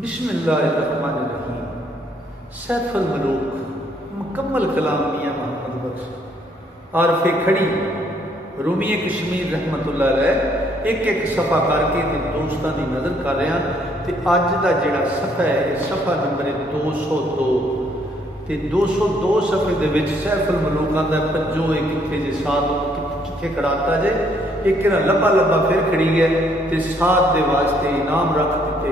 बिस्मिल्लाहिर्रहमानिर्रहीम। सैफुल मलूक मुकम्मल कलाम मियां मोहम्मद बख्श आरफे खड़ी रूमी कश्मीर रहमतुल्लाह अलैह एक एक सफ़ा करके ते दोस्तां दी नज़र कर रहा ते अज दा जिहड़ा सफ़ा है सफ़ा नंबर 202 ते 202 सफ़े दे विच सैफुल मलूक आंदा पंजो किथे जे साथ किथे खड़ाता जे एक लब्बा लब्बा फिर खड़ी है ते साथ दे वास्ते इनाम रख दिते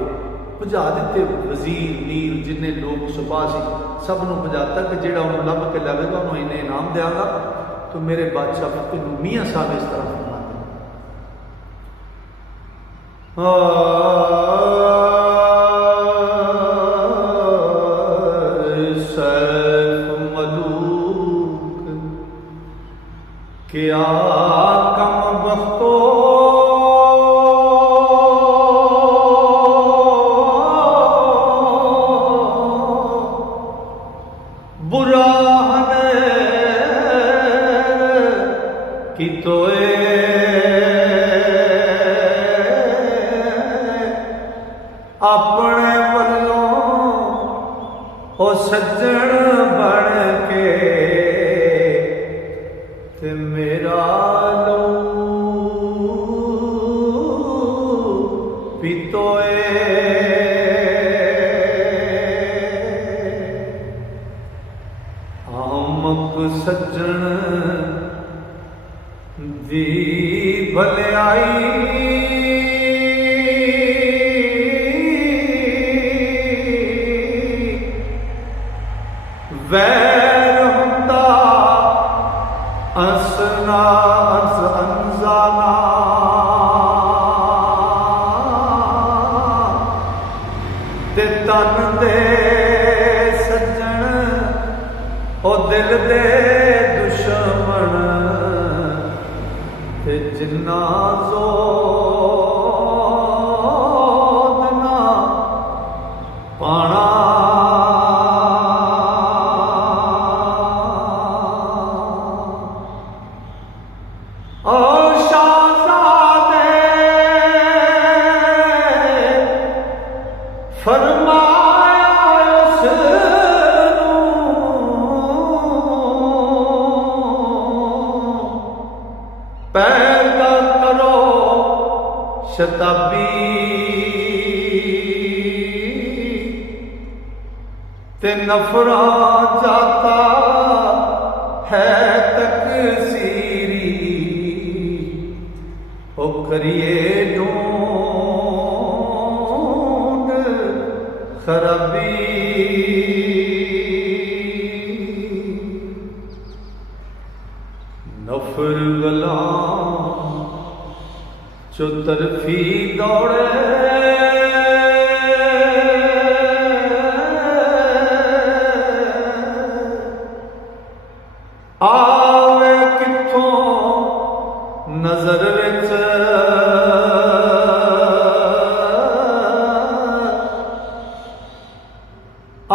भजा दिते वजीर नीर जिन्ने लोग सुपासी सब नूं भजाता कि जिहड़ा उन्होंने लभ के लवेगा उन्होंने इन्हें इनाम देंगा। तो मेरे बादशाह फकीर मियाँ साहब इस तरह फरमाते हैं सैफ मलूक क्या कम बख्तो कि तोए अपने वलों ओ सज्जन बन के ते मेरा लो पितोए आमक सज्जन दी भलाई वैर हुंदा असना अस अनजाना ते तन दे सज्जन ओ दिल दे दुश्मन ते जिन्ना जोद ना पाना ओ शाहज़ादे फरमाया पैदा करो शताबी ते नफरा जाता है तकसीरी ओ करिए ढूंढ खराबी नफर गुलाम जो तरफी दौड़े आवे किथों नजर विच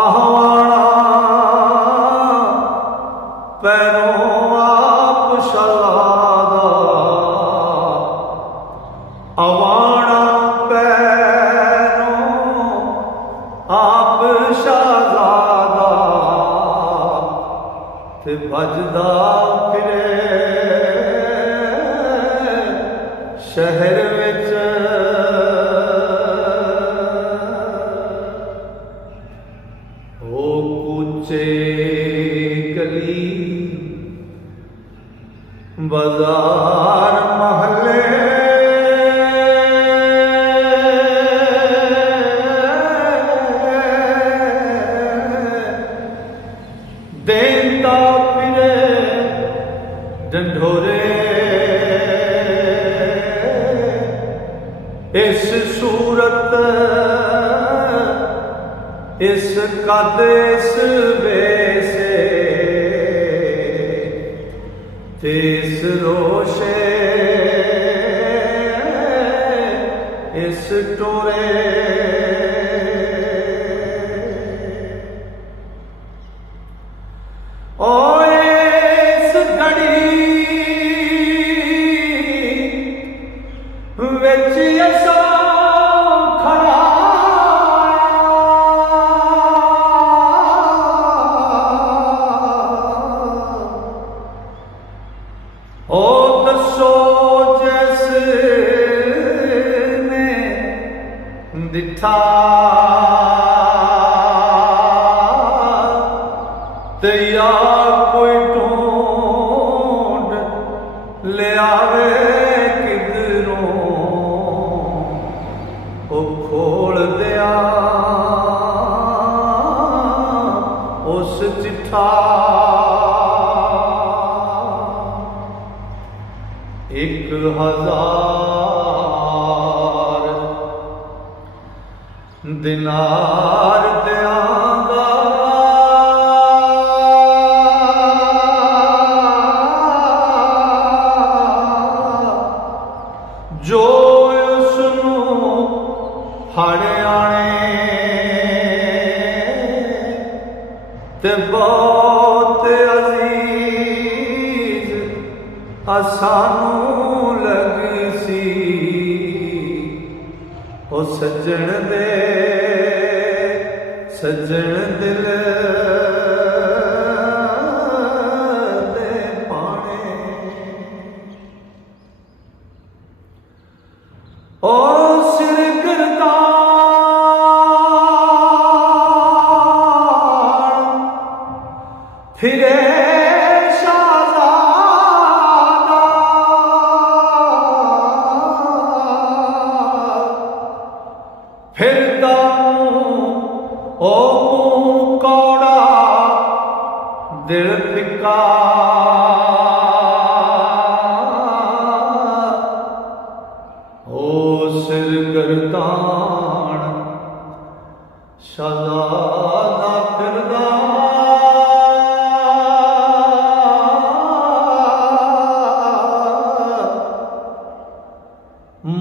आहवाना पैरों अवाना पैरों आप शाहज़ादा ते भजदा फिरे शहर विच ओ कूचे गली बाजार महले देता फिरे ढंढोरे इस सूरत इस कद इस वैसे इस रोशे इस टोरे और इस घड़ी विच असां खड़ा ते या कोई ढूंढ ले आवे किधरों ओ खोल दिया उस चिट्ठा। 1000 दिनार देंगा जो उसनू फड़ आने ते बहुत अजीज सानू लग सी ओ सज्जन दे सज्जन दिल दे पाने ओ सिर गिरदार फिरे फिरदा ओ कौड़ा दिल फिका ओ सिर गर्दान शहजादा फिरदा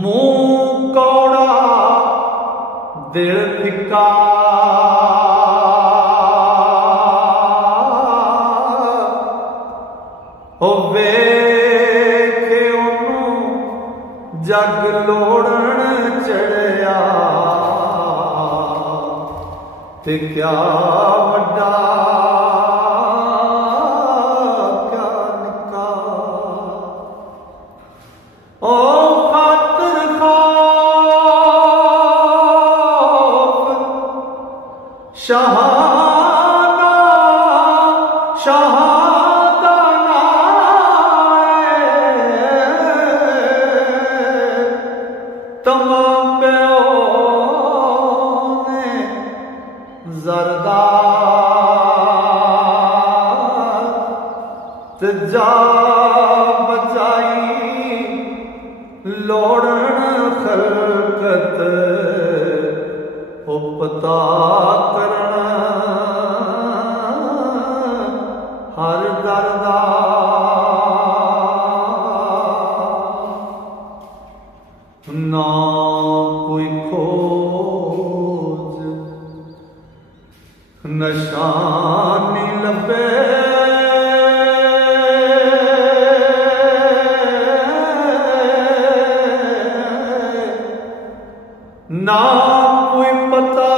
मुंह कौड़ा दिल फिका ओ वेखे ओनू जग लोड़न चढ़िया ते क्या वड्डा क्या निक्का ओ शहादा शहादा तमाम प्यो ने जरदा ते जा बचाई लोड़न खलकत ओ पता करना हर दरदा ना कोई खोज निशानी लबे ना कोई पता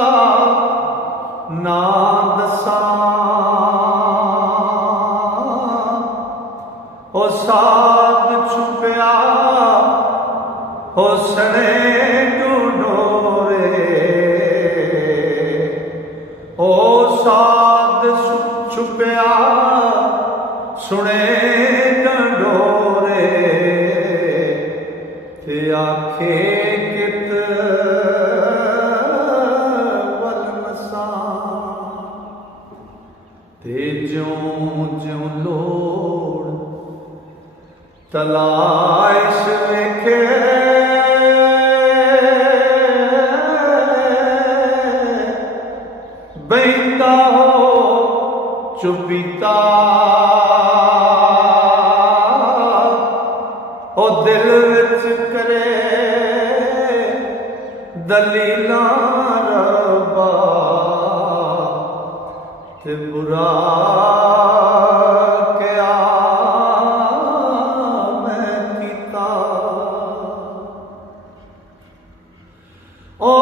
ना दसा ओ साथ छुपया ओ सने ढूंढोरे ओ साथ छुपया सुने ढूंढोरे ते आखे कित ते ज्यों ज्यों लोड़ तलाश वेखे बहता हो चुपीता ओ दिल विच करे दलीला रब्बा ते बुरा क्या मैं कीता ओ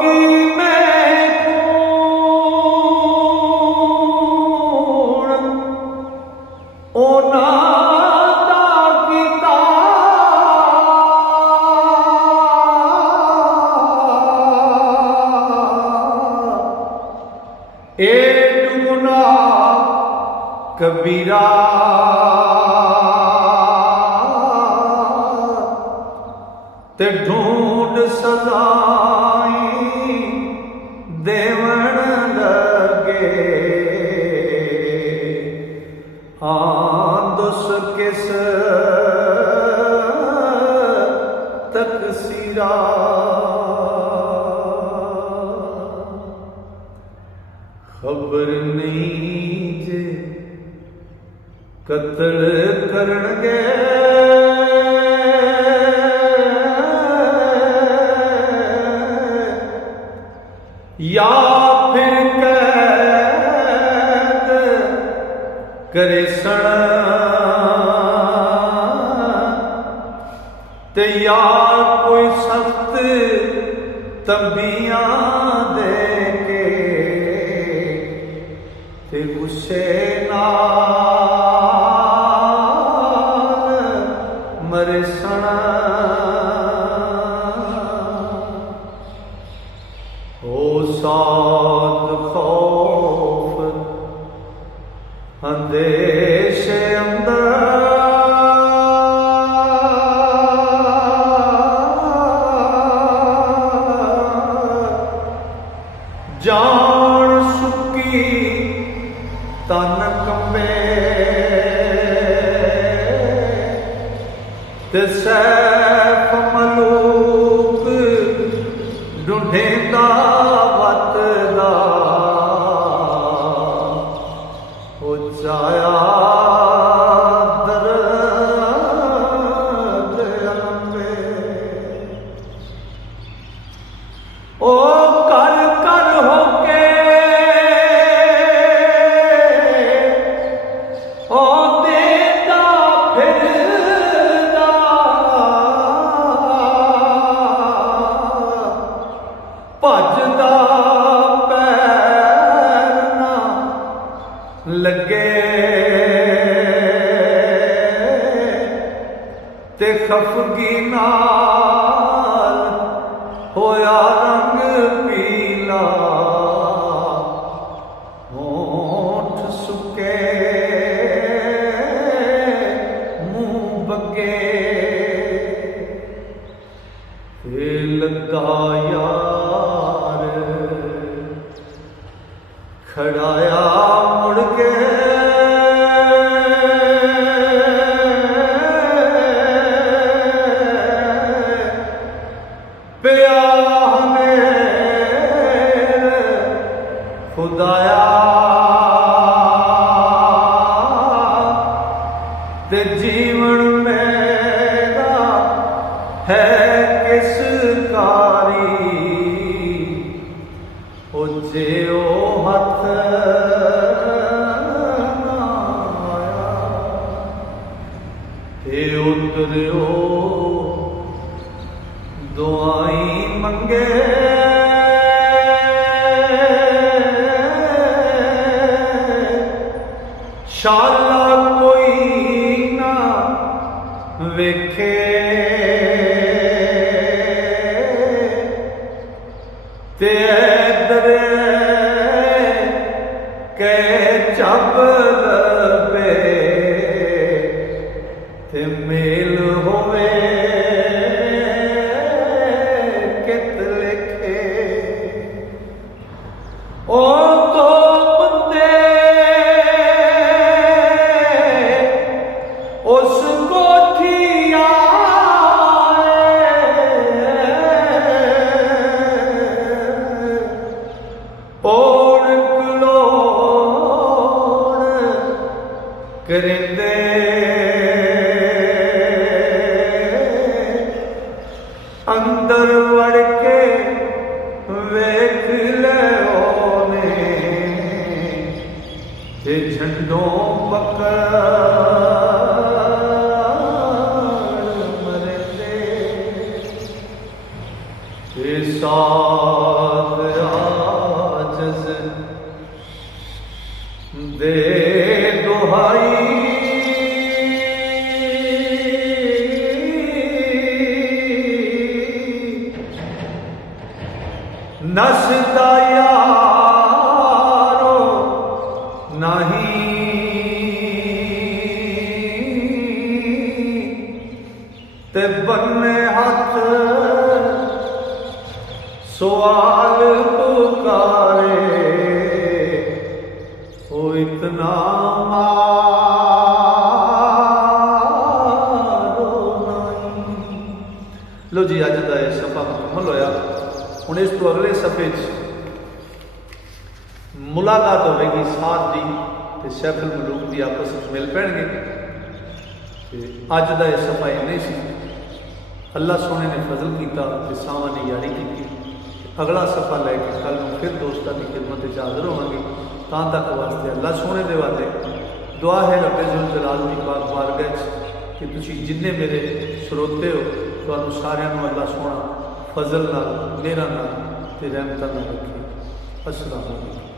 की मैं कौन एक गुनाह कबीरा ते ढूंढ सदाई देवण लगे दुस किस तकसीरा खबर नहीं जे कत्ल करनगे या फिर कैद करे सण ते या कोई सख्त तंबियां दे के ते गुस्से नाल मरे सण ओ साद खौफ अंदेशे अंदर जान सुकी तन कंबे ते सैफ मलूक ढूंढेंदा वत दा ओ जाया दर्द अंबे ओ कर कर होके ओ देता फिरदा भजदा पैर ना लगे ते खफगी नाल होया रंग पीला होठ सुके मुंह बगे ते लगा यार खड़ाया मुड़ के पिया खुदाया ते जीवन मेरा है किस कारी ओ जे ओ हथ ना आया ते उतरियो दुआई मंगे शाला कोई ना वेखे ते दरे के चब लबे ते मेल होवे कित लिखे ओ तो बंदे उस कोठी ओढ़ कलोड़ करेंदे अंदर वड़ के वेख ले ओने ते झंडों पकड़ मरेंदे ते साथ आजज़ दे दुहाई नसदा यारो हुण इस तो अगले सफ़े मुलाकात होगी साथ दी ते सैफुल मलूक की आपस में मिल पैणगे। अज का यह सफ़ा इन्ने सी, अल्लाह सोने ने फजल किया ते सावां ने यारी की। अगला सफ़ा लैके कल फिर दोस्तों की खिदमत हाजिर होवांगे। तां तक वास्ते अल्लाह सोने दे वाले दुआ है रब्बे जुल जलाल की पाक बारगाह कि तुसीं जिन्ने मेरे श्रोते हो तुहानूं सारिआं नूं अल्लाह सोना फजल नाल मेहरां नाल ते रहमतां नाल रखे। अस्सलाम वालेकुम।